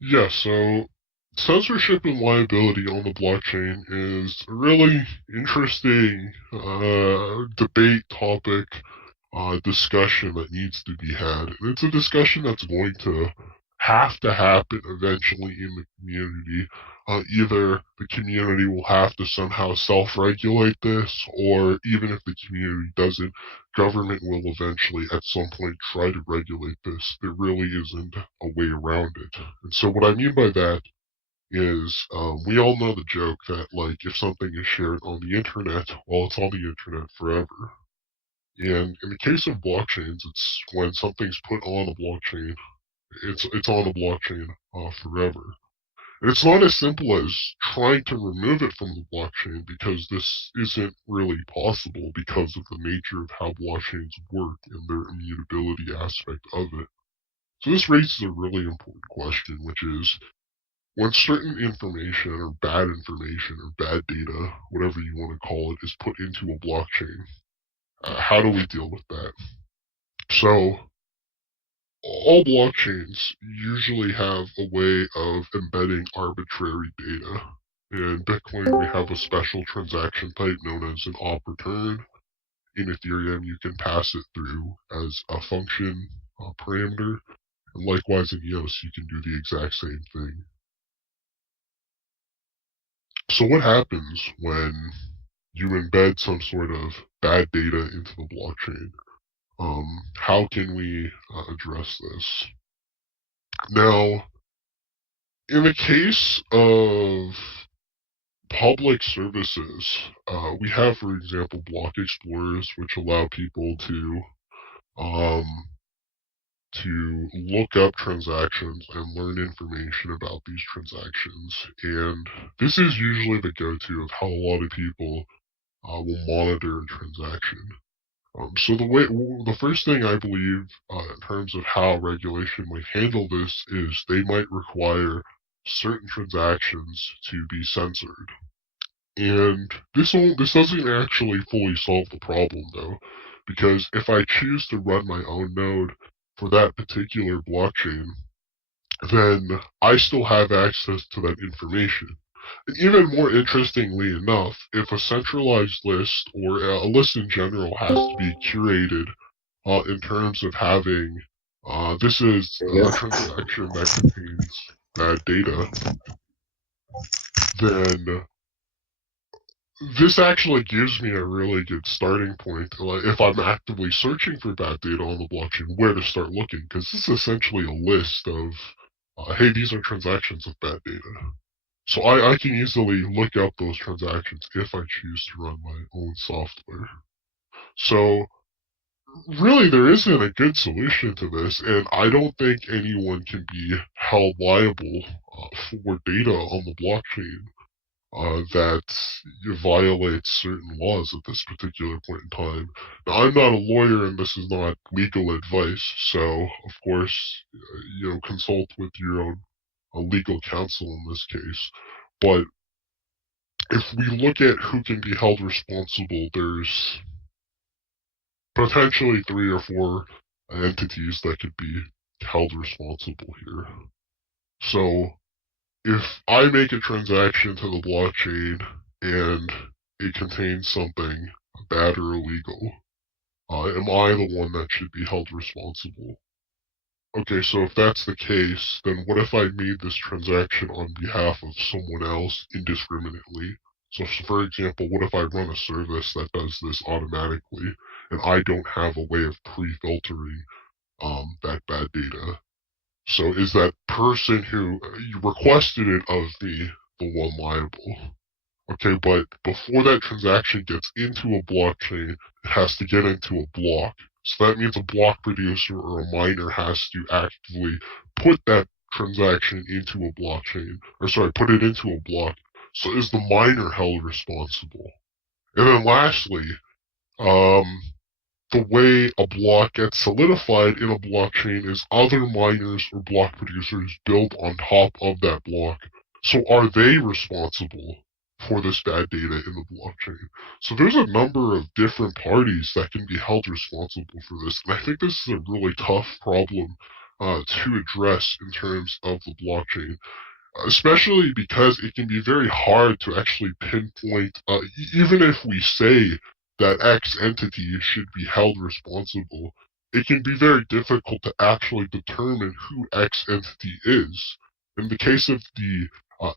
Yeah, so censorship and liability on the blockchain is a really interesting debate topic, discussion that needs to be had. And it's a discussion that's going to have to happen eventually in the community. Either the community will have to somehow self-regulate this, or even if the community doesn't, government will eventually at some point try to regulate this. There really isn't a way around it. And so what I mean by that is we all know the joke that like if something is shared on the internet, well, it's on the internet forever. And in the case of blockchains, it's when something's put on a blockchain, it's on a blockchain forever. And it's not as simple as trying to remove it from the blockchain because this isn't really possible because of the nature of how blockchains work and their immutability aspect of it. So this raises a really important question, which is when certain information or bad data, whatever you want to call it, is put into a blockchain, how do we deal with that? So all blockchains usually have a way of embedding arbitrary data. In Bitcoin, we have a special transaction type known as an op return. In Ethereum, you can pass it through as a function parameter. And likewise in EOS, you can do the exact same thing. So what happens when you embed some sort of bad data into the blockchain? How can we address this? Now, in the case of public services, we have, for example, block explorers, which allow people um, to look up transactions and learn information about these transactions. And this is usually the go-to of how a lot of people will monitor a transaction. The first thing I believe in terms of how regulation might handle this is they might require certain transactions to be censored. And this doesn't actually fully solve the problem though, because if I choose to run my own node for that particular blockchain, then I still have access to that information. And even more interestingly enough, if a centralized list or a list in general has to be curated in terms of having this is a Yeah. transaction that contains bad data, then this actually gives me a really good starting point. Like if I'm actively searching for bad data on the blockchain, where to start looking, because this is essentially a list of, hey, these are transactions of bad data. So I can easily look up those transactions if I choose to run my own software. So really, there isn't a good solution to this, and I don't think anyone can be held liable for data on the blockchain that violates certain laws at this particular point in time. Now, I'm not a lawyer, and this is not legal advice, so of course, consult with your own legal counsel in this case. But if we look at who can be held responsible, there's potentially three or four entities that could be held responsible here. So if I make a transaction to the blockchain and it contains something bad or illegal, am I the one that should be held responsible? Okay, so if that's the case, then what if I made this transaction on behalf of someone else indiscriminately? So, for example, what if I run a service that does this automatically and I don't have a way of pre-filtering that bad data? So is that person who requested it of me the one liable? Okay, but before that transaction gets into a blockchain, it has to get into a block. So that means a block producer or a miner has to actively put that transaction into a blockchain, or sorry, put it into a block. So is the miner held responsible? And then lastly, um, the way a block gets solidified in a blockchain is other miners or block producers build on top of that block. So are they responsible for this bad data in the blockchain? So there's a number of different parties that can be held responsible for this. And I think this is a really tough problem to address in terms of the blockchain, especially because it can be very hard to actually pinpoint, even if we say that X entity should be held responsible, it can be very difficult to actually determine who X entity is. In the case of the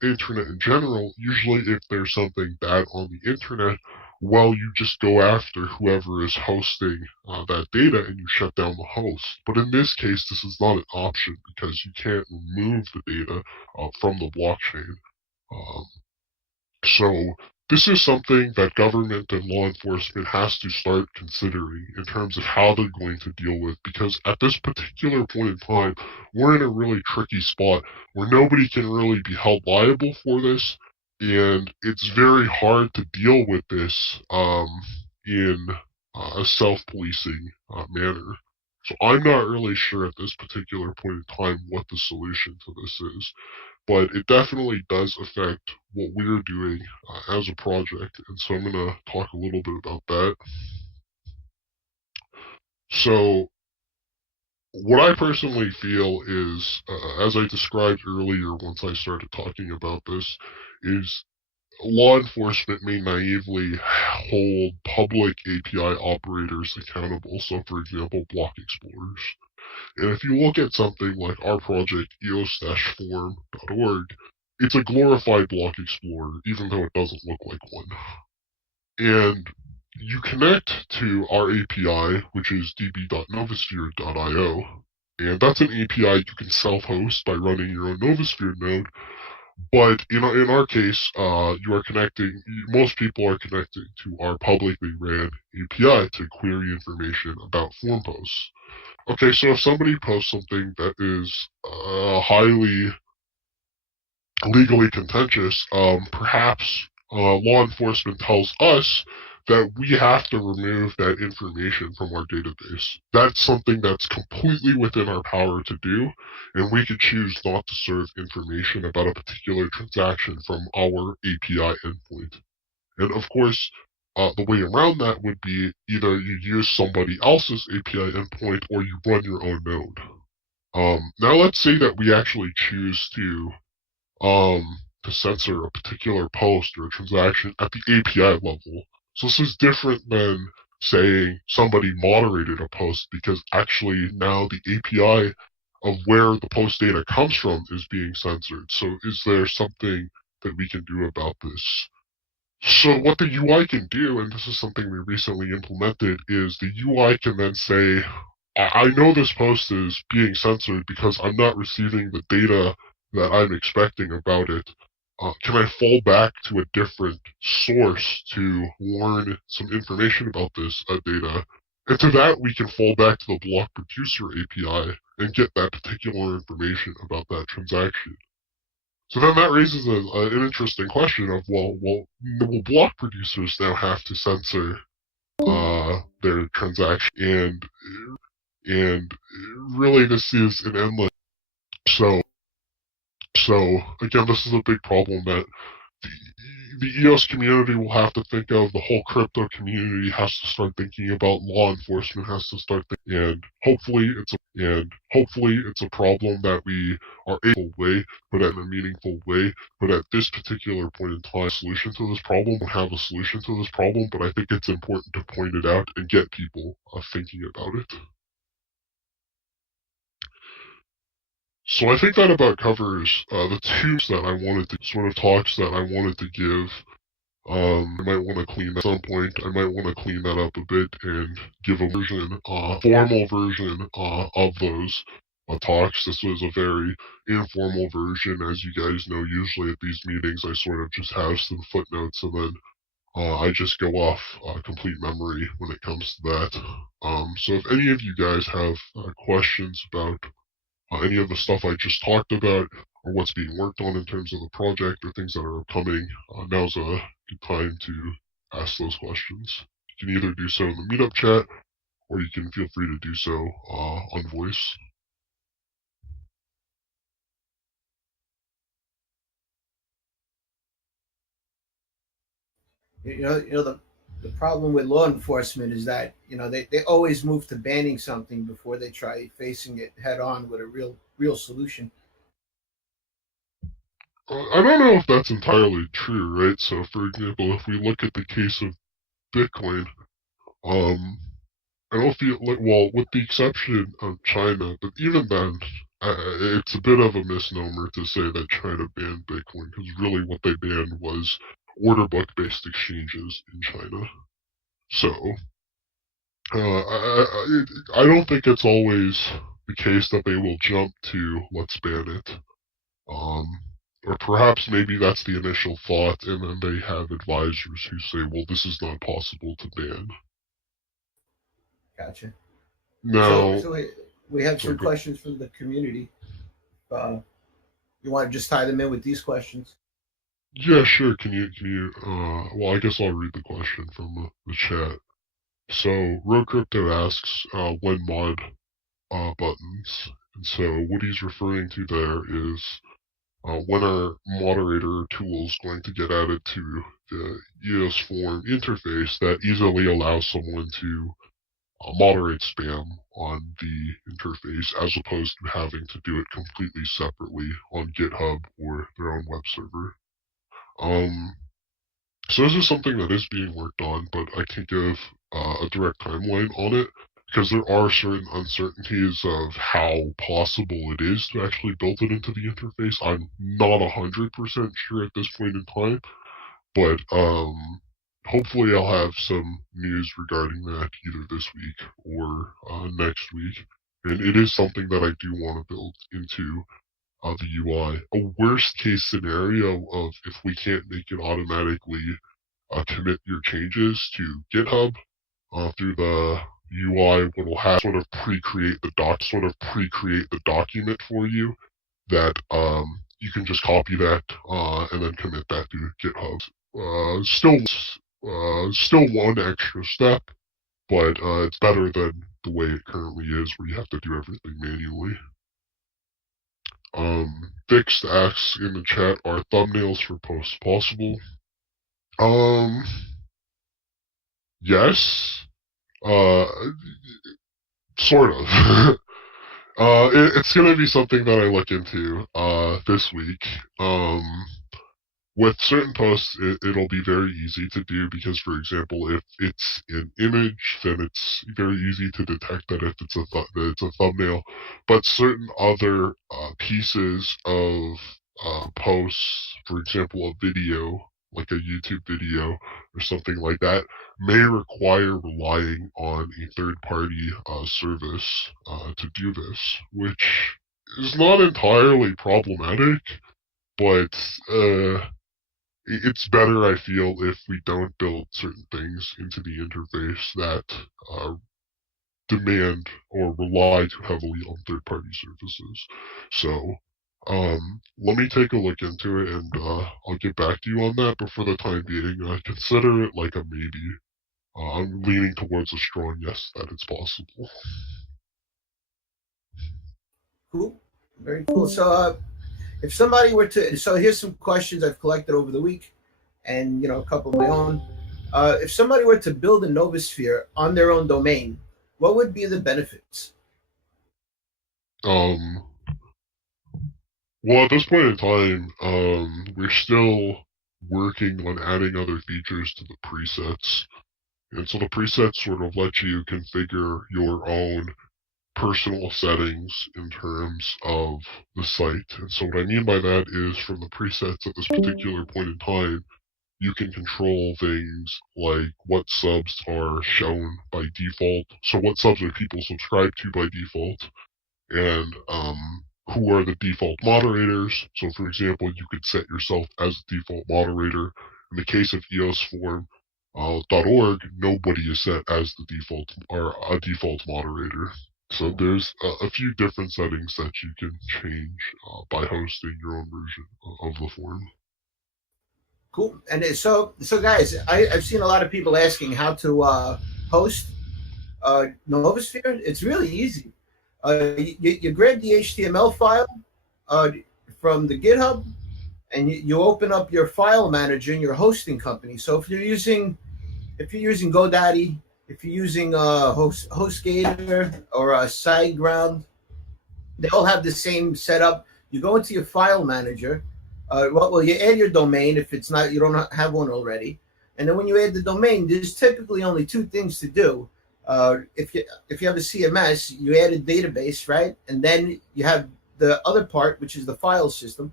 internet in general, usually if there's something bad on the internet, well, you just go after whoever is hosting that data and you shut down the host. But in this case, this is not an option because you can't remove the data from the blockchain. Um, so this is something that government and law enforcement has to start considering in terms of how they're going to deal with, because at this particular point in time, we're in a really tricky spot where nobody can really be held liable for this, and it's very hard to deal with this in a self-policing manner. So I'm not really sure at this particular point in time what the solution to this is, but it definitely does affect what we're doing as a project, and so I'm going to talk a little bit about that. So, what I personally feel is, as I described earlier once I started talking about this, is law enforcement may naively hold public API operators accountable. So, for example, block explorers. And if you look at something like our project, eos-form.org, it's a glorified block explorer, even though it doesn't look like one. And you connect to our API, which is db.novasphere.io, and that's an API you can self-host by running your own Novasphere node. But in our case, you are connecting, most people are connecting to our publicly ran API to query information about form posts. Okay, so if somebody posts something that is highly legally contentious, perhaps law enforcement tells us that we have to remove that information from our database. That's something that's completely within our power to do, and we could choose not to serve information about a particular transaction from our API endpoint. And of course, the way around that would be either you use somebody else's API endpoint or you run your own node. Now let's say that we actually choose to censor a particular post or a transaction at the API level. So this is different than saying somebody moderated a post, because actually now the API of where the post data comes from is being censored. So is there something that we can do about this? So what the UI can do, and this is something we recently implemented, is the UI can then say, I know this post is being censored because I'm not receiving the data that I'm expecting about it. Can I fall back to a different source to learn some information about this data? And to that, we can fall back to the block producer API and get that particular information about that transaction. So then that raises an interesting question of, will block producers now have to censor their transaction? And really this is an endless. So again, this is a big problem that the EOS community will have to think of. The whole crypto community has to start thinking about. Law enforcement has to start thinking, and hopefully it's a problem that we are able to way, but in a meaningful way. But at this particular point in time, solution to this problem, we have a solution to this problem. But I think it's important to point it out and get people thinking about it. So I think that about covers the two that I wanted to sort of talks that I wanted to give. I might want to clean that at some point. I might want to clean that up a bit and give a formal version of those talks. This was a very informal version, as you guys know. Usually at these meetings, I sort of just have some footnotes, and then I just go off complete memory when it comes to that. So if any of you guys have questions about any of the stuff I just talked about, or what's being worked on in terms of the project, or things that are upcoming, now's a good time to ask those questions. You can either do so in the meetup chat, or you can feel free to do so on voice. You know the the problem with law enforcement is that they always move to banning something before they try facing it head on with a real solution. I don't know if that's entirely true, right? So, for example, if we look at the case of Bitcoin, um, I don't feel like, well, with the exception of China, but even then, it's a bit of a misnomer to say that China banned Bitcoin, because really what they banned was order book based exchanges in China. So, I don't think it's always the case that they will jump to let's ban it. Um, or perhaps maybe that's the initial thought, and then they have advisors who say, well, this is not possible to ban. Gotcha. So Now, so we have sorry, some questions from the community. Uh, you want to just tie them in with these questions? yeah, sure. Well, I guess I'll read the question from the chat. So, Road Crypto asks, when mod buttons. And so, what he's referring to there is when are moderator tools going to get added to the EOS form interface that easily allows someone to moderate spam on the interface as opposed to having to do it completely separately on GitHub or their own web server. Um, So this is something that is being worked on, but I can't give a direct timeline on it because there are certain uncertainties of how possible it is to actually build it into the interface. I'm not 100% sure at this point in time, but hopefully I'll have some news regarding that either this week or next week. And it is something that I do want to build into the UI. A worst case scenario of if we can't make it automatically commit your changes to GitHub through the UI. What will have pre-create the document for you that you can just copy that and then commit that to GitHub. Still one extra step, but it's better than the way it currently is, where you have to do everything manually. Fixed asks in the chat, are thumbnails for posts possible? Yes. Uh, sort of. It's gonna be something that I look into this week. With certain posts, it'll be very easy to do because, for example, if it's an image, then it's very easy to detect that if it's that it's a thumbnail. But certain other pieces of posts, for example, a video, like a YouTube video or something like that, may require relying on a third-party service to do this, which is not entirely problematic, but it's better, I feel, if we don't build certain things into the interface that uh, demand or rely too heavily on third-party services. So, let me take a look into it, and I'll get back to you on that. But for the time being, consider it like a maybe. I'm leaning towards a strong yes that it's possible. Cool, very cool. So if somebody were to, so here's some questions I've collected over the week, and a couple of my own. If somebody were to build a Novosphere on their own domain, what would be the benefits? Um, well, at this point in time, we're still working on adding other features to the presets. And so the presets sort of let you configure your own personal settings in terms of the site. And so what I mean by that is from the presets at this particular point in time, you can control things like what subs are shown by default. So what subs are people subscribed to by default, and who are the default moderators. So for example, you could set yourself as the default moderator. In the case of EOSform.org, nobody is set as the default or a default moderator. So there's a few different settings that you can change by hosting your own version of the form. Cool. And so guys, I've seen a lot of people asking how to host Novosphere. It's really easy. You grab the HTML file uh, from the GitHub, and you open up your file manager in your hosting company. So if if you're using GoDaddy, if you're using HostGator or SiteGround, they all have the same setup. You go into your file manager. Well, you add your domain if it's not you don't have one already, and then when you add the domain, there's typically only two things to do. If you have a CMS, you add a database, right, and then you have the other part, which is the file system.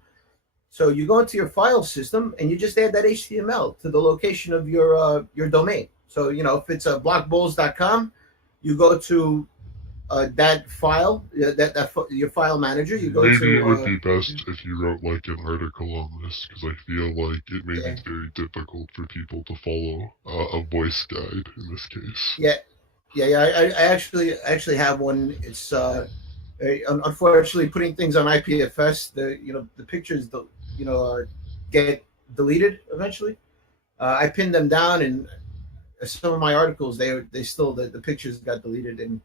So you go into your file system and you just add that HTML to the location of your domain. So if it's a blockballs.com, you go to that file, your file manager. You go Maybe it to would be best if you wrote like an article on this, because I feel like it may be yeah, very difficult for people to follow a voice guide in this case. yeah, yeah. I actually have one. It's unfortunately putting things on IPFS. The pictures get deleted eventually. I pinned them down, and some of my articles they still the pictures got deleted, and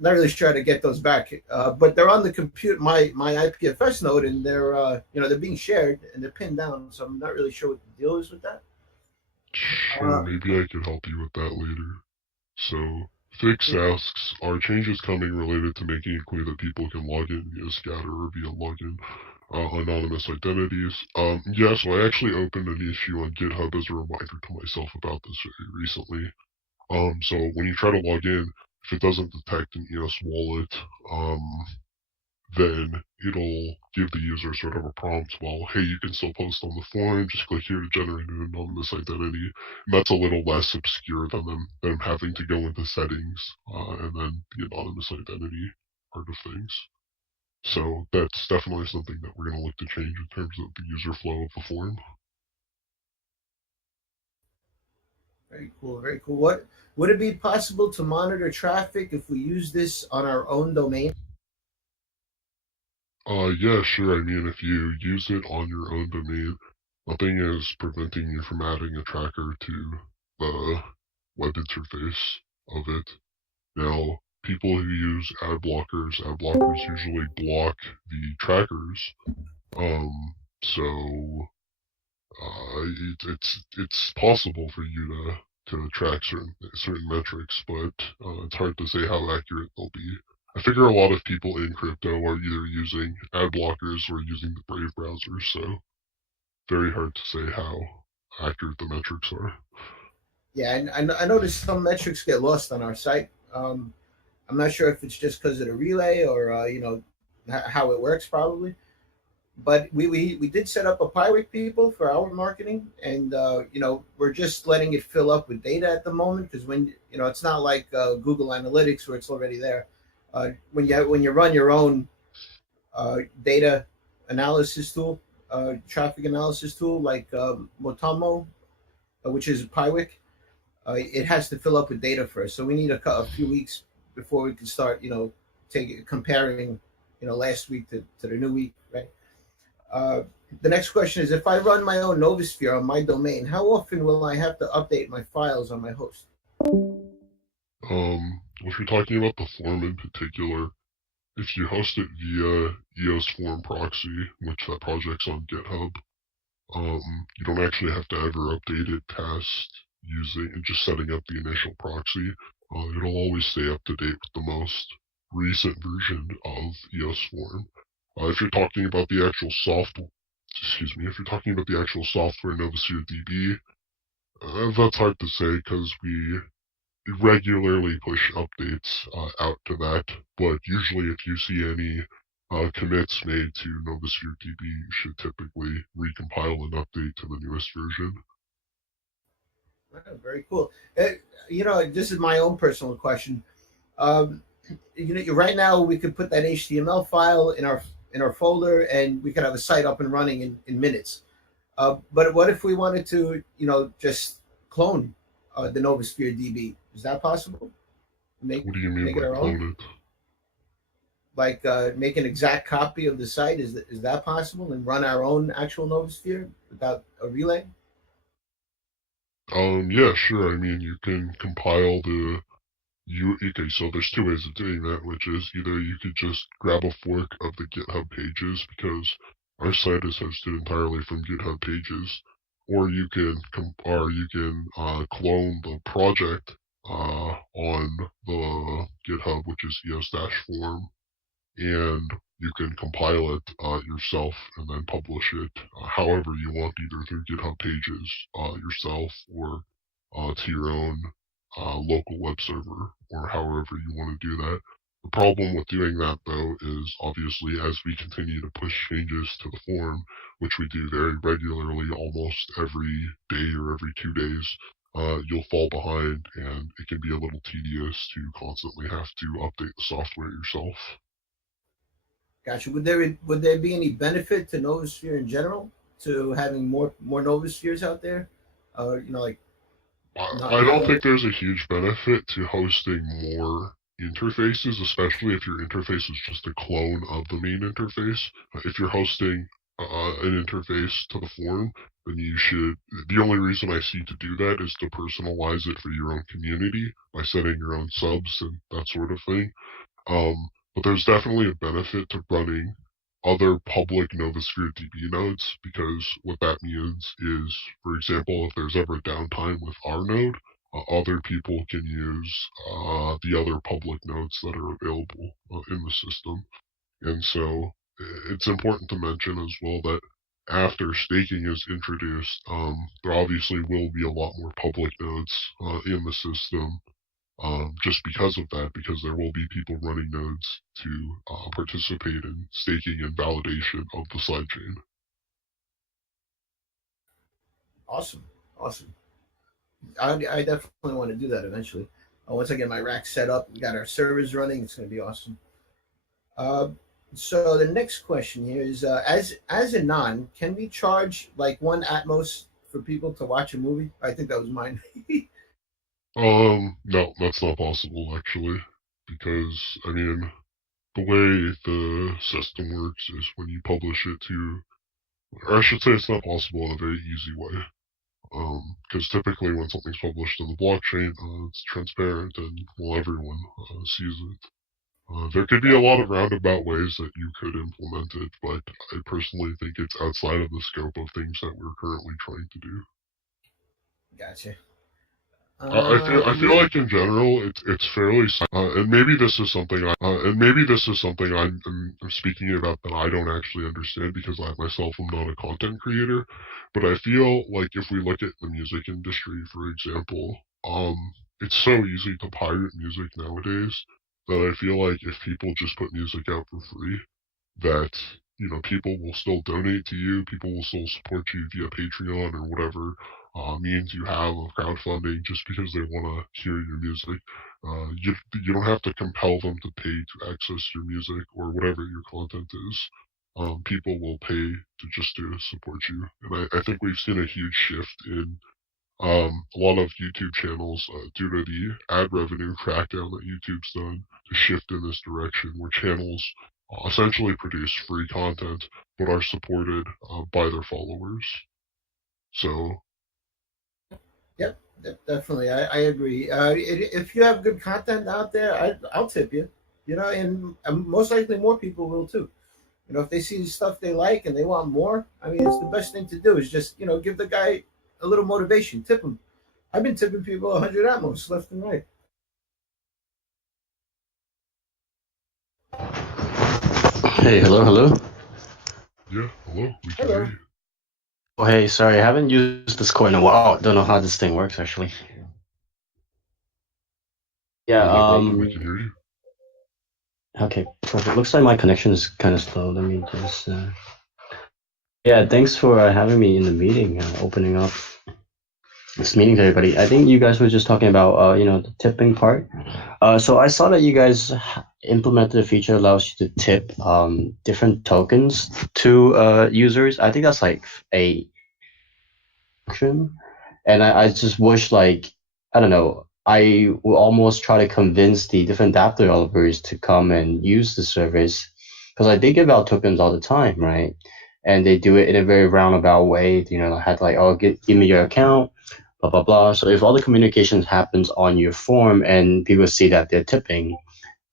not really sure how to get those back. But they're on the computer, my IPFS node, and they're being shared and they're pinned down. So I'm not really sure what the deal is with that. Sure, Uh, maybe I could help you with that later. So, Fix asks, are changes coming related to making it clear that people can log in via scatter or via login anonymous identities? Yeah, so I actually opened an issue on GitHub as a reminder to myself about this very recently. So when you try to log in, if it doesn't detect an ES wallet, then it'll give the user sort of a prompt, well, hey, you can still post on the forum, just click here to generate an anonymous identity. And that's a little less obscure than them having to go into settings and then the anonymous identity part of things. So that's definitely something that we're going to look to change in terms of the user flow of the forum. Very cool, very cool. What would it be possible to monitor traffic if we use this on our own domain? Yeah, sure. I mean, if you use it on your own domain, nothing is preventing you from adding a tracker to the web interface of it. Now, people who use ad blockers usually block the trackers. So it's possible for you to track certain metrics, but it's hard to say how accurate they'll be. I figure a lot of people in crypto are either using ad blockers or using the Brave browser, so very hard to say how accurate the metrics are. Yeah, and I noticed some metrics get lost on our site. I'm not sure if it's just because of the relay or how it works probably. But we did set up a pirate people for our marketing, and we're just letting it fill up with data at the moment because when it's not like Google Analytics where it's already there. When you run your own data analysis tool, traffic analysis tool like Motomo, which is Pywick, it has to fill up with data first. So we need a few weeks before we can start, comparing, last week to the new week, right? Uh, the next question is: if I run my own Novosphere on my domain, how often will I have to update my files on my host? If you're talking about the form in particular, if you host it via EOS Form Proxy, which that project's on GitHub, you don't actually have to ever update it past using and just setting up the initial proxy. It'll always stay up to date with the most recent version of EOS Form. If you're talking about the actual software, if you're talking about the actual software Novosphere DB, that's hard to say because we regularly push updates out to that. But usually, if you see any commits made to Novosphere DB, you should typically recompile and update to the newest version. Oh, very cool. This is my own personal question. Um, right now we could put that HTML file in our folder, and we could have a site up and running in minutes. But what if we wanted to, just clone the Novosphere DB? Is that possible? Make What do you mean make it by our own? clone it? Like make an exact copy of the site? Is that possible? And run our own actual Novosphere without a relay? Yeah, sure. I mean, you can compile okay, so there's two ways of doing that, which is either you could just grab a fork of the GitHub pages because our site is hosted entirely from GitHub pages. or you can clone the project on the GitHub, which is ES-form, and you can compile it yourself and then publish it however you want, either through GitHub pages yourself or to your own local web server, or however you want to do that. The problem with doing that, though, is obviously as we continue to push changes to the forum, which we do very regularly, almost every day or every 2 days, you'll fall behind, and it can be a little tedious to constantly have to update the software yourself. Gotcha. Would there be any benefit to Novosphere in general, to having more Novospheres out there? Like I not don't only. think there's a huge benefit to hosting more interfaces, especially if your interface is just a clone of the main interface. If you're hosting an interface to the forum, then you should. The only reason I see to do that is to personalize it for your own community by setting your own subs and that sort of thing. But there's definitely a benefit to running other public Novosphere DB nodes, because what that means is, for example, if there's ever downtime with our node, other people can use the other public nodes that are available in the system. And so it's important to mention as well that after staking is introduced, there obviously will be a lot more public nodes in the system, just because of that, because there will be people running nodes to participate in staking and validation of the sidechain. Awesome, awesome. I definitely want to do that eventually. Once I get my rack set up, we got our servers running. It's going to be awesome. Uh, so the next question here is, as a non, can we charge like one Atmos for people to watch a movie? I think that was mine. No, that's not possible actually, because I mean, the way the system works is when you publish it to, or I should say, it's not possible in a very easy way. Because typically when something's published in the blockchain, it's transparent and well, everyone sees it. There could be a Got lot of roundabout ways that you could implement it, but I personally think it's outside of the scope of things that we're currently trying to do. gotcha. I feel like in general it's fairly and maybe this is something I'm speaking about that I don't actually understand, because I myself am not a content creator, but I feel like if we look at the music industry, for example, it's so easy to pirate music nowadays that I feel like if people just put music out for free, that people will still donate to you, people will still support you via Patreon or whatever means you have of crowdfunding, just because they want to hear your music. You don't have to compel them to pay to access your music or whatever your content is. People will pay to support you, and I think we've seen a huge shift in a lot of YouTube channels due to the ad revenue crackdown that YouTube's done to shift in this direction, where channels essentially produce free content but are supported by their followers. So, Yep, definitely. I agree. If you have good content out there, I'll tip you. And most likely more people will too. If they see stuff they like and they want more, I mean, it's the best thing to do is just give the guy a little motivation, tip him. I've been tipping people 100 atmos left and right. Hey, hello, hello. yeah, hello, we can hear Hello. you. Oh, hey, sorry, I haven't used Discord in a while. Don't know how this thing works, actually. Yeah, No problem, we can hear you. okay, perfect. Looks like my connection is kind of slow. Let me just, yeah, thanks for having me in the meeting, opening up this meeting to everybody. I think you guys were just talking about, the tipping part. So I saw that you guys implemented a feature that allows you to tip different tokens to users. I think that's like a function. And I just wish, like, I don't know, I will almost try to convince the different app developers to come and use the service, because like they give out tokens all the time, right? And they do it in a very roundabout way. Had like, oh, give me your account, blah blah blah. So if all the communications happens on your form and people see that they're tipping,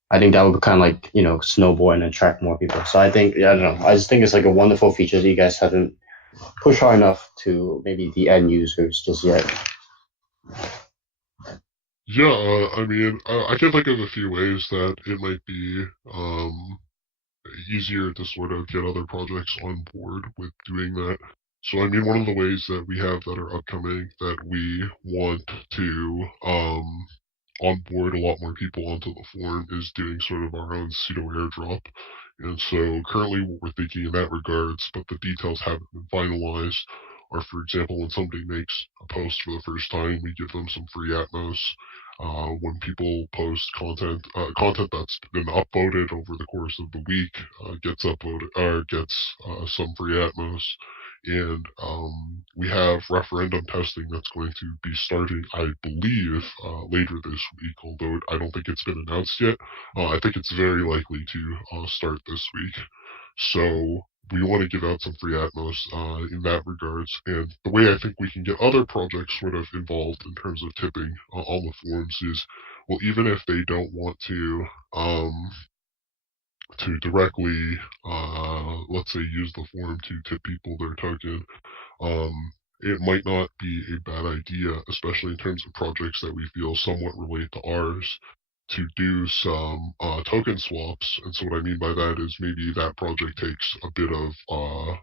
I think that would kind of like snowball and attract more people. So I think, yeah, I don't know. I just think it's like a wonderful feature that you guys haven't push hard enough to maybe the end users just yet. Yeah, I mean, I can think of a few ways that it might be easier to sort of get other projects on board with doing that. So, I mean, one of the ways that we have that are upcoming that we want to onboard a lot more people onto the forum is doing sort of our own pseudo airdrop. And so currently what we're thinking in that regards, but the details haven't been finalized, are for example when somebody makes a post for the first time, we give them some free Atmos. When people post content that's been upvoted over the course of the week, gets upvoted or gets some free Atmos. And we have referendum testing that's going to be starting, I believe, later this week, although I don't think it's been announced yet. I think it's very likely to start this week. So we want to give out some free Atmos in that regards. And the way I think we can get other projects sort of involved in terms of tipping on the forums is, well, even if they don't want to directly, let's say, use the forum to tip people their token, it might not be a bad idea, especially in terms of projects that we feel somewhat relate to ours, to do some token swaps. And so what I mean by that is maybe that project takes a bit of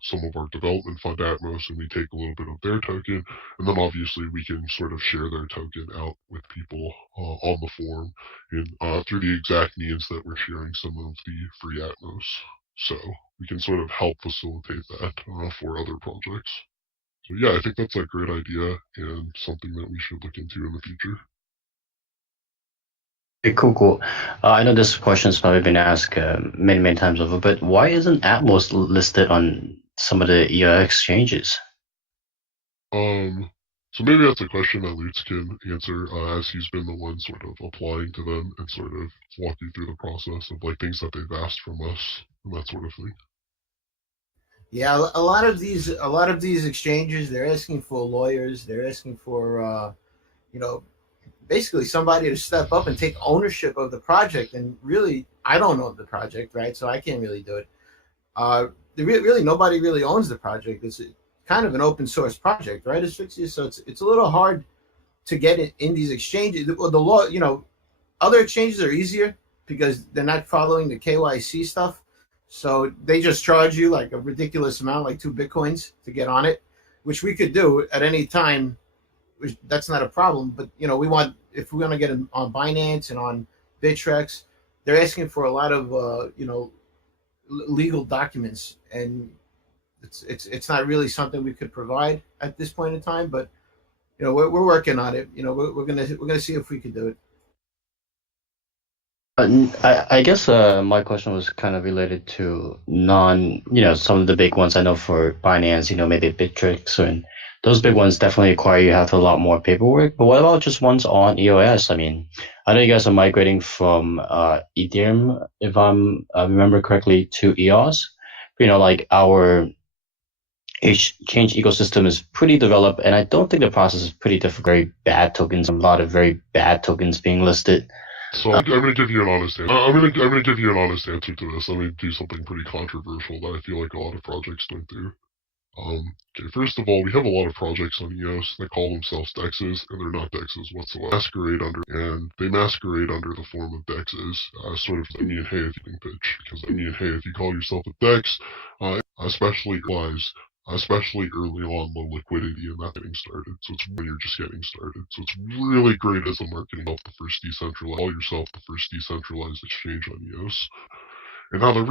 some of our development fund Atmos and we take a little bit of their token, and then obviously we can sort of share their token out with people on the forum and through the exact means that we're sharing some of the free Atmos. So we can sort of help facilitate that for other projects. So yeah, I think that's a great idea and something that we should look into in the future. Okay, cool. I know this question's probably been asked many times over, but why isn't Atmos listed on some of the EOS exchanges? So maybe that's a question that Lutz can answer, as he's been the one sort of applying to them and sort of walking through the process of like things that they've asked from us and that sort of thing. Yeah, a lot of these exchanges, they're asking for lawyers. They're asking for you know, basically somebody to step up and take ownership of the project. And really, I don't own the project, right? So I can't really do it. Really, nobody really owns the project. It's kind of an open source project, right, Asphyxia? So it's a little hard to get in these exchanges. The law, other exchanges are easier because they're not following the KYC stuff. So they just charge you like a ridiculous amount, like 2 Bitcoins to get on it, which we could do at any time. That's not a problem. But, if we want to get on Binance and on Bittrex, they're asking for a lot of, legal documents. And it's not really something we could provide at this point in time. But, we're working on it. We're gonna see if we can do it. I guess my question was kind of related to some of the big ones. I know for Binance, maybe Bittrex, and those big ones definitely require you have a lot more paperwork. But what about just ones on EOS? I mean, I know you guys are migrating from Ethereum, if I remember correctly, to EOS. Like our exchange ecosystem is pretty developed, and I don't think the process is pretty difficult. Very bad tokens, a lot of very bad tokens being listed. So I'm going to give you an honest answer. I'm going to give you an honest answer to this. I'm going to do something pretty controversial that I feel like a lot of projects don't do. Okay, first of all, we have a lot of projects on EOS that call themselves DEXs, and they're not DEXs whatsoever. They masquerade under the form of DEXs, sort of, hey, if you can pitch, because if you call yourself a DEX, especially early on low liquidity and not getting started. So it's when you're just getting started. So it's really great as a marketing call yourself the first decentralized exchange on EOS. And now the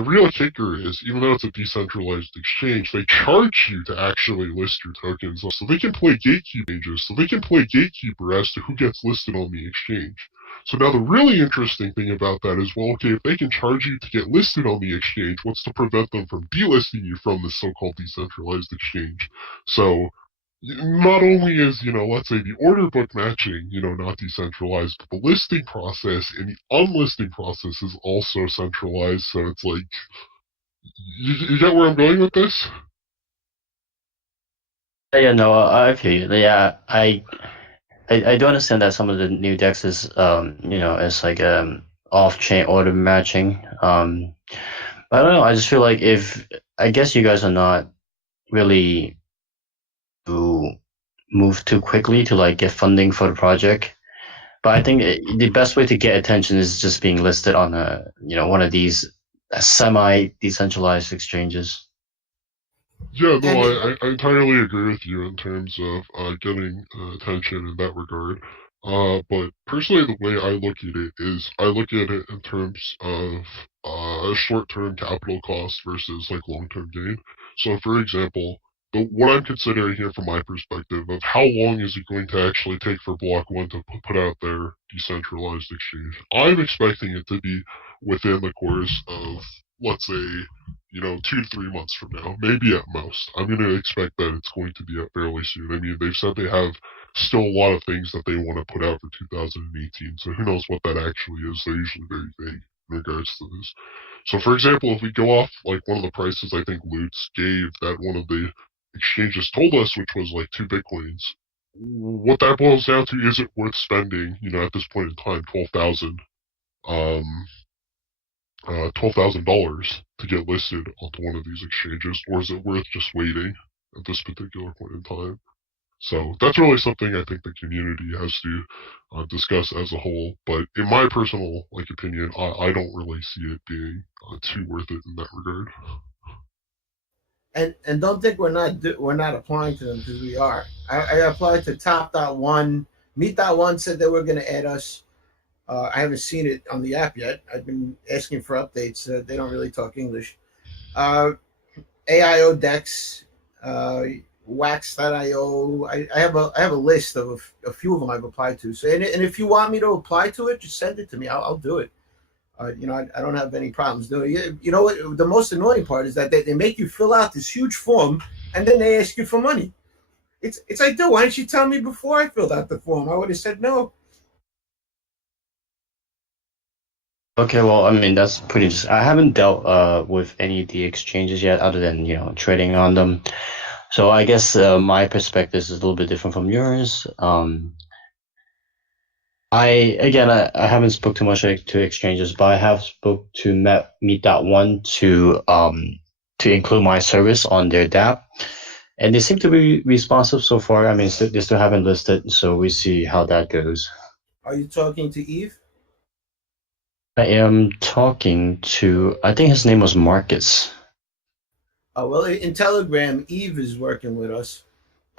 real kicker is, even though it's a decentralized exchange, they charge you to actually list your tokens, so they can play gatekeeper as to who gets listed on the exchange. So now the really interesting thing about that is, well, okay, if they can charge you to get listed on the exchange, what's to prevent them from delisting you from this so-called decentralized exchange? So not only is, let's say the order book matching, not decentralized, but the listing process and the unlisting process is also centralized. So it's like, you get where I'm going with this? Yeah, no, I feel you. Yeah, I do understand that some of the new DEXs, it's like off-chain order matching. I don't know. I just feel like if I guess you guys are not really to move too quickly to like get funding for the project. But I think the best way to get attention is just being listed on one of these semi decentralized exchanges. Yeah, no, And I entirely agree with you in terms of getting attention in that regard. But personally, the way I look at it is I look at it in terms of short-term capital cost versus like long-term gain. So, for example, what I'm considering here from my perspective of how long is it going to actually take for Block One to put out their decentralized exchange? I'm expecting it to be within the course of, let's say, 2 to 3 months from now, maybe at most. I'm going to expect that it's going to be out fairly soon. I mean, they've said they have still a lot of things that they want to put out for 2018, so who knows what that actually is. They're usually very vague in regards to this. So, for example, if we go off like one of the prices I think Lutz gave that one of the exchanges told us, which was like 2 Bitcoins, what that boils down to, is it worth spending, at this point in time, um, $12,000 to get listed onto one of these exchanges, or is it worth just waiting at this particular point in time? So that's really something I think the community has to discuss as a whole. But in my personal opinion, I don't really see it being too worth it in that regard. and don't think we're not applying to them, because we are. I applied to Top.1. Meet.1 said they were going to add us. I haven't seen it on the app yet. I've been asking for updates. They don't really talk English. AIO Dex, Wax.io. I have a list of a few of them I've applied to. So, and if you want me to apply to it, just send it to me. I'll do it. I don't have any problems doing it. You know what? The most annoying part is that they make you fill out this huge form, and then they ask you for money. It's like, dude, why didn't you tell me before I filled out the form? I would have said no. Okay, well, I mean that's pretty. I haven't dealt with any of the exchanges yet, other than trading on them. So I guess my perspective is a little bit different from yours. I haven't spoke too much to exchanges, but I have spoke to Meet.1 to include my service on their DApp, and they seem to be responsive so far. I mean, they still haven't listed, so we see how that goes. Are you talking to Eve? I am talking to, I think his name was Marcus. Well, in Telegram, Eve is working with us.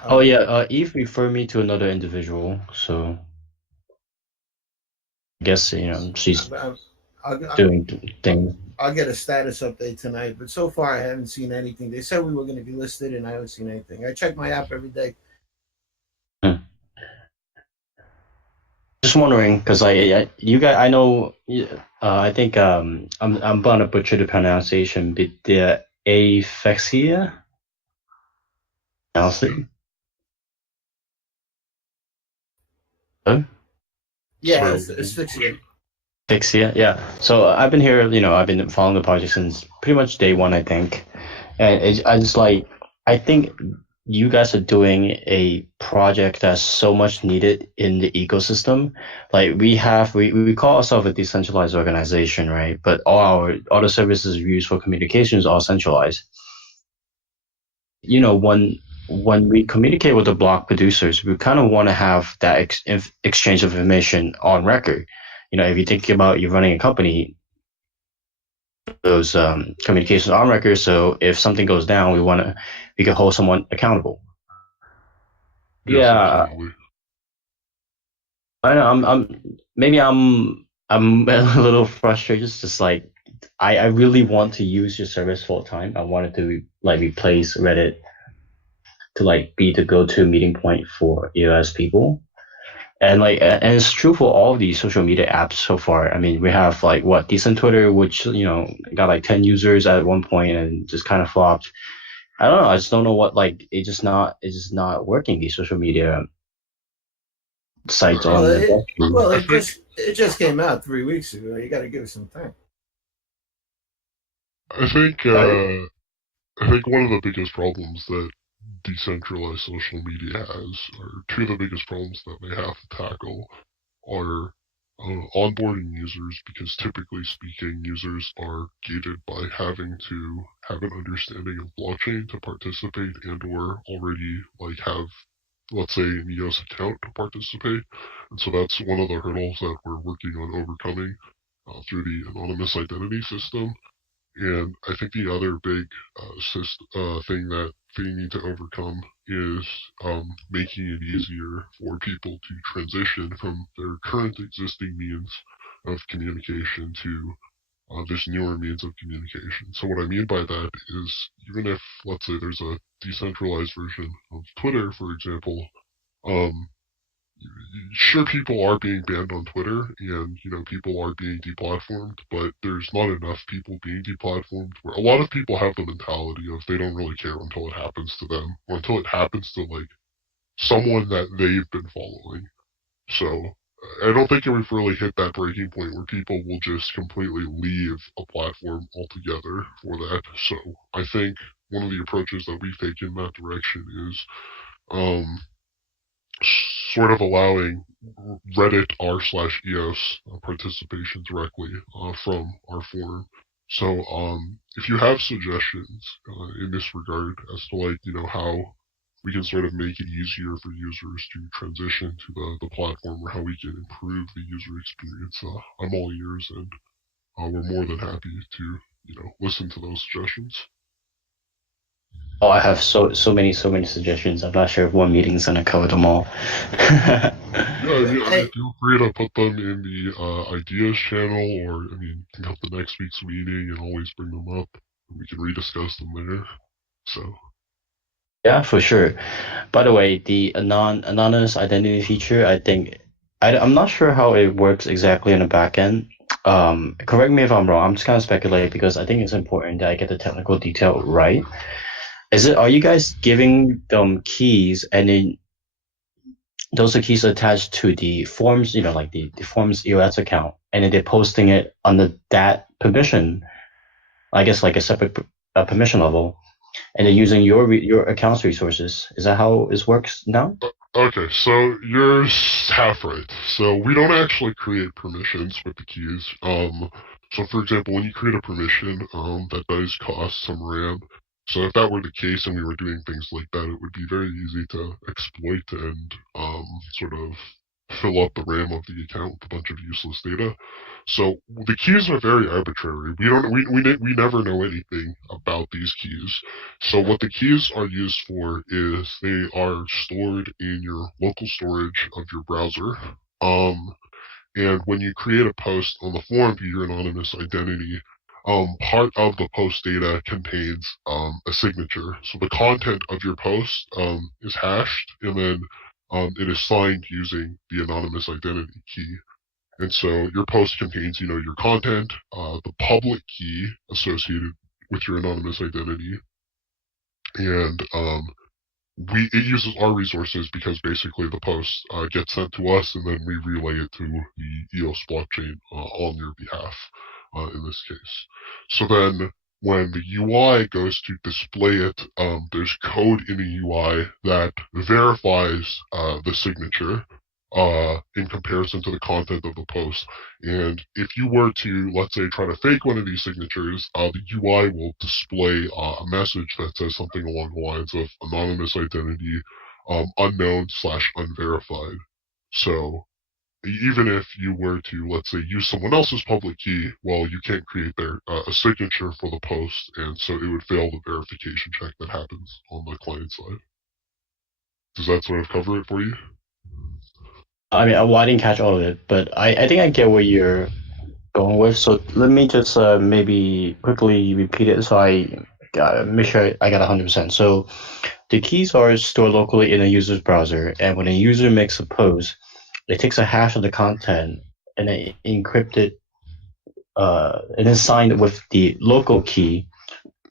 Oh yeah, Eve referred me to another individual, so I guess she's doing things. I'll get a status update tonight, but so far I haven't seen anything. They said we were going to be listed, and I haven't seen anything. I check my app every day. Just wondering, because you guys, I know, I think I'm gonna butcher the pronunciation, but the aphexia, Elsie. Huh? Yeah, asphyxia. Asphyxia, yeah. So I've been here, I've been following the project since pretty much day one, I think, and I think you guys are doing a project that's so much needed in the ecosystem. Like we call ourselves a decentralized organization, right? But all the services we use for communications are centralized. When we communicate with the block producers, we kind of want to have that exchange of information on record. If you think about you running a company, those communications on record. So if something goes down, we can hold someone accountable. Yes, Yeah, absolutely. I know. I'm a little frustrated. It's just like I really want to use your service full time. I wanted to replace Reddit to be the go-to meeting point for EOS people. And it's true for all of these social media apps so far. I mean, we have Decent Twitter, which got 10 users at one point and just kind of flopped. I don't know. I just don't know what it's just not working. These social media sites on the it just came out 3 weeks ago. You got to give it some time. I think one of the biggest problems that decentralized social media has, or two of the biggest problems that they have to tackle, are onboarding users, because typically speaking, users are gated by having to have an understanding of blockchain to participate and or already like have, let's say, an EOS account to participate. And so that's one of the hurdles that we're working on overcoming through the anonymous identity system. And I think the other big thing that they need to overcome is making it easier for people to transition from their current existing means of communication to this newer means of communication. So what I mean by that is, even if, let's say, there's a decentralized version of Twitter, for example, um, sure, people are being banned on Twitter, and people are being deplatformed, but there's not enough people being deplatformed. Where a lot of people have the mentality of they don't really care until it happens to them, or until it happens to like someone that they've been following. So I don't think we've really hit that breaking point where people will just completely leave a platform altogether for that. So I think one of the approaches that we've taken in that direction is um, sort of allowing Reddit r/EOS participation directly from our forum. So if you have suggestions in this regard as to how we can sort of make it easier for users to transition to the platform, or how we can improve the user experience, I'm all ears, and we're more than happy to listen to those suggestions. Oh, I have so many suggestions. I'm not sure if one meeting is gonna cover them all. Yeah, I mean, feel free to put them in the ideas channel, or you can come to next week's meeting and always bring them up, and we can rediscuss them there. So Yeah, for sure. By the way, the anonymous identity feature, I think I'm not sure how it works exactly in the back end. Correct me if I'm wrong. I'm just kind of speculating because I think it's important that I get the technical detail right. Are you guys giving them keys, and then those are keys attached to the forms, like the forms EOS account, and then they're posting it under that permission, I guess like a separate permission level, and they're using your account's resources. Is that how this works now? okay, so you're half right. So we don't actually create permissions with the keys. So for example, when you create a permission, that does cost some RAM. So if that were the case and we were doing things like that, it would be very easy to exploit and sort of fill up the RAM of the account with a bunch of useless data. So the keys are very arbitrary. We never know anything about these keys. So what the keys are used for is they are stored in your local storage of your browser. And when you create a post on the forum to your anonymous identity, part of the post data contains a signature. So the content of your post is hashed, and then it is signed using the anonymous identity key. And so your post contains, your content, the public key associated with your anonymous identity, and it uses our resources because basically the post gets sent to us, and then we relay it to the EOS blockchain on your behalf in this case. So then when the UI goes to display it, there's code in the UI that verifies the signature in comparison to the content of the post. And if you were to, let's say, try to fake one of these signatures, the UI will display a message that says something along the lines of anonymous identity, unknown/unverified. So even if you were to, let's say, use someone else's public key, well, you can't create a signature for the post, and so it would fail the verification check that happens on the client side. Does that sort of cover it for you? I mean, I didn't catch all of it, but I think I get where you're going with. So let me just maybe quickly repeat it so I make sure I got 100%. So the keys are stored locally in a user's browser, and when a user makes a post, it takes a hash of the content and it encrypts it, and then signed with the local key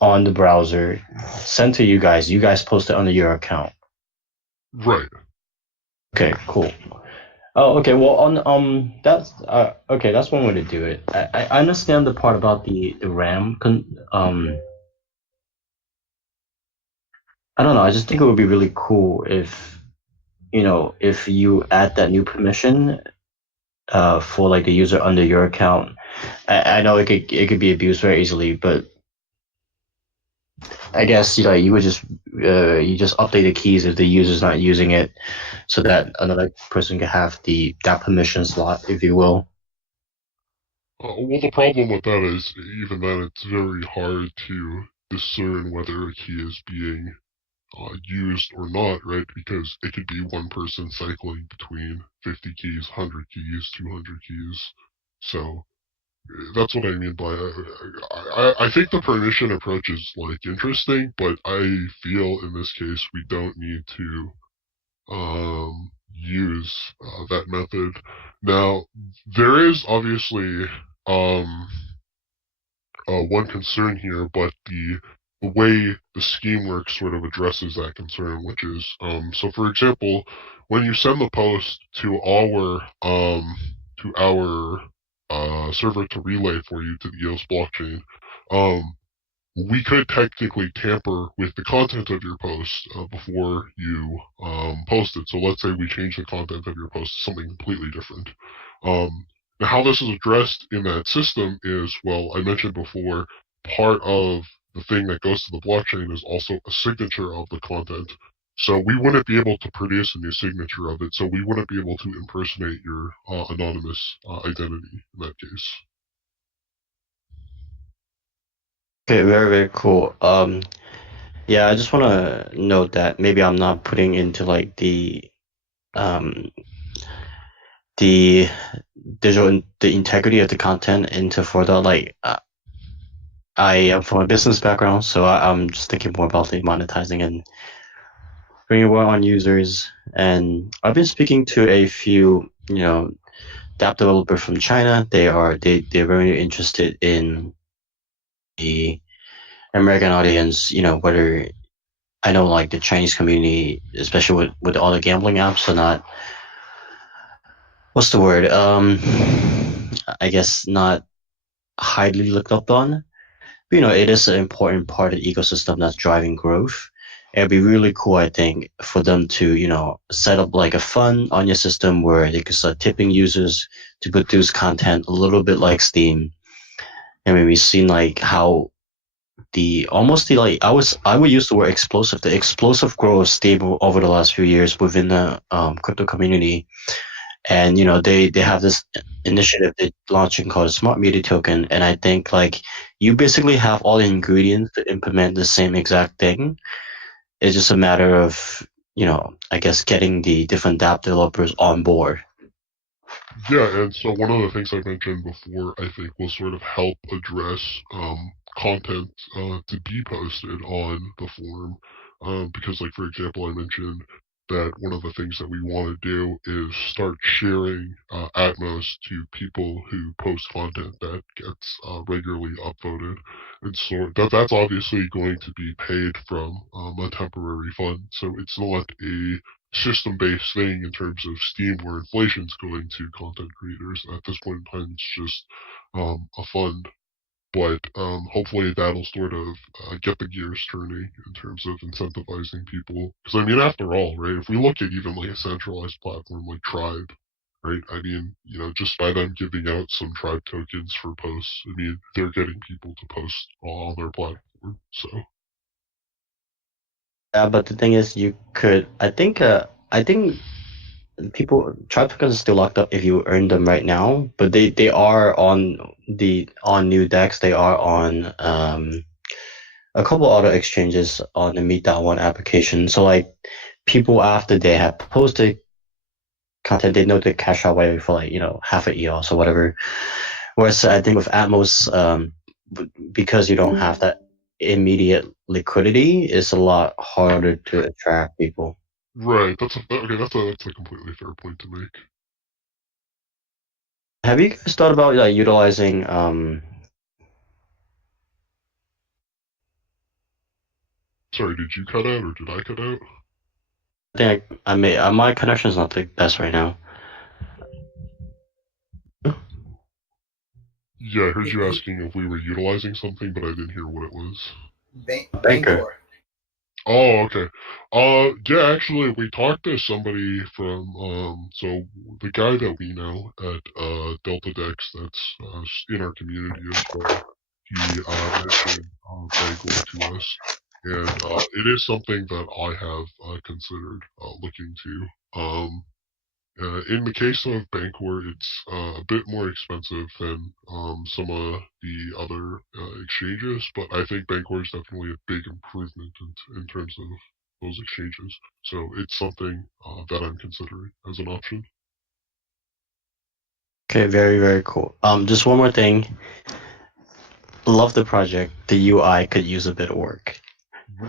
on the browser, sent to you guys. You guys post it under your account. Right. Okay, cool. Oh, okay. Well, that's okay. That's one way to do it. I understand the part about the RAM. I don't know. I just think it would be really cool if, if you add that new permission, for like the user under your account. I know it could be abused very easily, but I guess you would just you just update the keys if the user's not using it, so that another person can have that permission slot, if you will. Well, the problem with that is, even then, it's very hard to discern whether a key is being used or not, right? Because it could be one person cycling between 50 keys, 100 keys, 200 keys. So that's what I mean by I think the permission approach is like interesting, but I feel in this case we don't need to use that method. Now there is obviously one concern here, but the way the scheme works sort of addresses that concern, which is so for example, when you send the post to our server to relay for you to the EOS blockchain, we could technically tamper with the content of your post before you post it. So let's say we change the content of your post to something completely different. Now, how this is addressed in that system is, well, I mentioned before, part of the thing that goes to the blockchain is also a signature of the content. So we wouldn't be able to produce a new signature of it. So we wouldn't be able to impersonate your anonymous identity in that case. Okay, very, very cool. Yeah, I just want to note that maybe I'm not putting into like the integrity of the content into further like I am from a business background, so I'm just thinking more about the monetizing and bringing more on users. And I've been speaking to a few, app developers from China. They're very interested in the American audience. Whether I know like the Chinese community, especially with all the gambling apps, are not. What's the word? I guess not highly looked up on. But, it is an important part of the ecosystem that's driving growth. It'd be really cool, I think, for them to, set up like a fund on your system where they could start tipping users to produce content a little bit like Steam. And maybe seen like how I would use the word explosive. The explosive growth of Steam over the last few years within the crypto community. And they have this initiative they're launching called a Smart Media Token, and I think like you basically have all the ingredients to implement the same exact thing. It's just a matter of I guess getting the different app developers on board. Yeah, and so one of the things I mentioned before, I think, will sort of help address content to be posted on the forum. Because, like, for example, I mentioned that one of the things that we want to do is start sharing Atmos to people who post content that gets regularly upvoted. And so that's obviously going to be paid from a temporary fund. So it's not a system-based thing in terms of Steam where inflation's going to content creators. At this point in time, it's just a fund. But hopefully that'll sort of get the gears turning in terms of incentivizing people. Because, I mean, after all, right, if we look at even like a centralized platform like Tribe, right, I mean, just by them giving out some Tribe tokens for posts, I mean, they're getting people to post on their platform, so. Yeah, but the thing is, I think people Tribe tokens are still locked up if you earn them right now, but they are on new decks. They are on a couple other exchanges on the Meet.1 application. So like people after they have posted content, they know to cash out whatever for like half a EOS or whatever. Whereas I think with Atmos, because you don't have that immediate liquidity, it's a lot harder to attract people. Right, that's a completely fair point to make. Have you guys thought about like utilizing Sorry, did you cut out or did I cut out? I think my connection is not the best right now. Yeah, I heard you asking if we were utilizing something, but I didn't hear what it was. Banker. Oh, okay. Yeah, actually, we talked to somebody from, so the guy that we know at, Delta Dex that's, in our community as well, he, mentioned, Bangor to us, and, it is something that I have, considered, looking to. In the case of Bancor, it's a bit more expensive than some of the other exchanges, but I think Bancor is definitely a big improvement in terms of those exchanges. So it's something that I'm considering as an option. Okay, very, very cool. Just one more thing. Love the project. The UI could use a bit of work.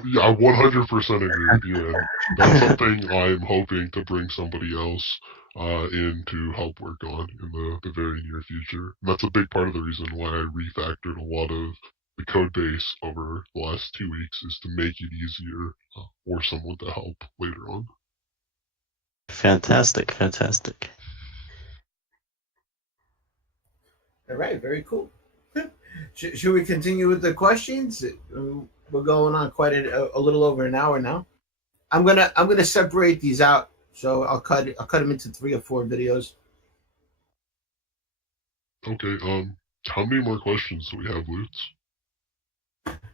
Yeah, I 100% agree with you, and that's something I'm hoping to bring somebody else in to help work on in the very near future. And that's a big part of the reason why I refactored a lot of the code base over the last 2 weeks, is to make it easier for someone to help later on. Fantastic, fantastic. All right, very cool. Should we continue with the questions? We're going on quite a little over an hour now. I'm gonna separate these out, so I'll cut them into 3 or 4 videos. Okay, how many more questions do we have, Lutz?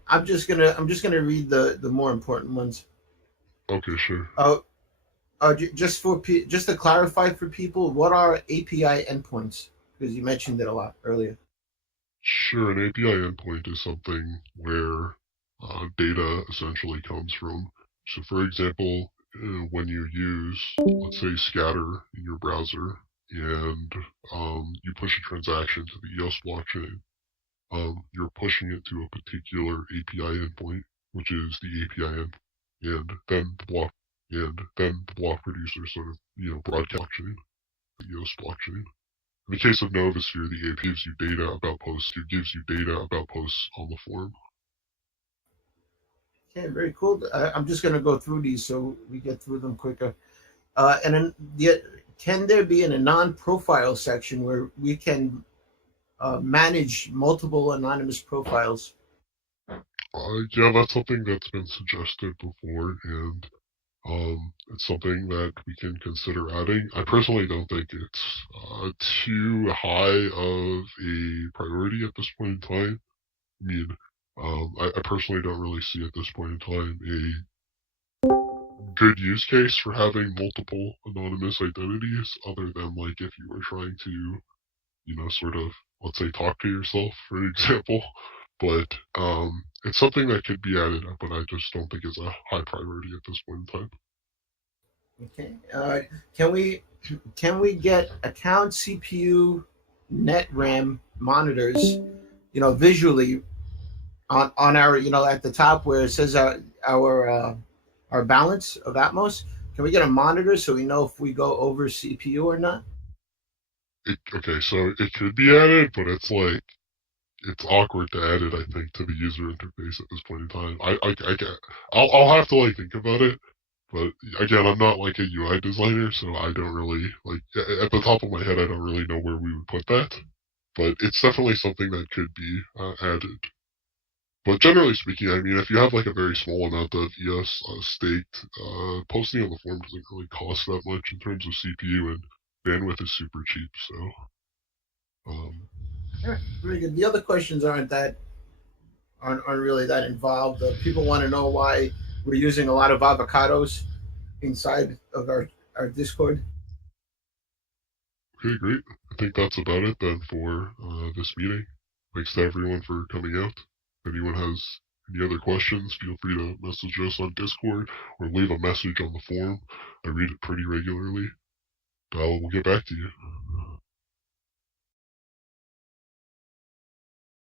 I'm just gonna read the more important ones. Okay, sure. Just just to clarify for people, what are API endpoints? Because you mentioned it a lot earlier. Sure, an API endpoint is something where data essentially comes from. So, for example, when you use, let's say, scatter in your browser, and you push a transaction to the EOS blockchain, you're pushing it to a particular API endpoint, which is the API endpoint, and then the block producer sort of, broadcast blockchain, the EOS blockchain. In the case of Novosphere, the API gives you data about posts. It gives you data about posts on the forum. Okay, very cool. I'm just gonna go through these so we get through them quicker. And then, can there be in a non-profile section where we can manage multiple anonymous profiles? Yeah, that's something that's been suggested before, and it's something that we can consider adding. I personally don't think it's too high of a priority at this point in time. I mean, I personally don't really see at this point in time a good use case for having multiple anonymous identities, other than like if you were trying to, sort of, let's say, talk to yourself, for example. But it's something that could be added, but I just don't think it's a high priority at this point in time. Okay. Can we get account CPU net RAM monitors, visually on our, at the top where it says our balance of Atmos? Can we get a monitor so we know if we go over CPU or not? Okay, so it could be added, but it's awkward to add it, I think, to the user interface at this point in time. I can't. I'll have to think about it. But again, I'm not like a UI designer, so I don't really at the top of my head. I don't really know where we would put that. But it's definitely something that could be added. But generally speaking, I mean, if you have like a very small amount of ES staked, posting on the forum doesn't really cost that much in terms of CPU, and bandwidth is super cheap. So, All right, very good. The other questions aren't really that involved. People want to know why we're using a lot of avocados inside of our Discord. okay, great. I think that's about it then for this meeting. Thanks to everyone for coming out. If anyone has any other questions, feel free to message us on Discord or leave a message on the forum. I read it pretty regularly. We'll get back to you.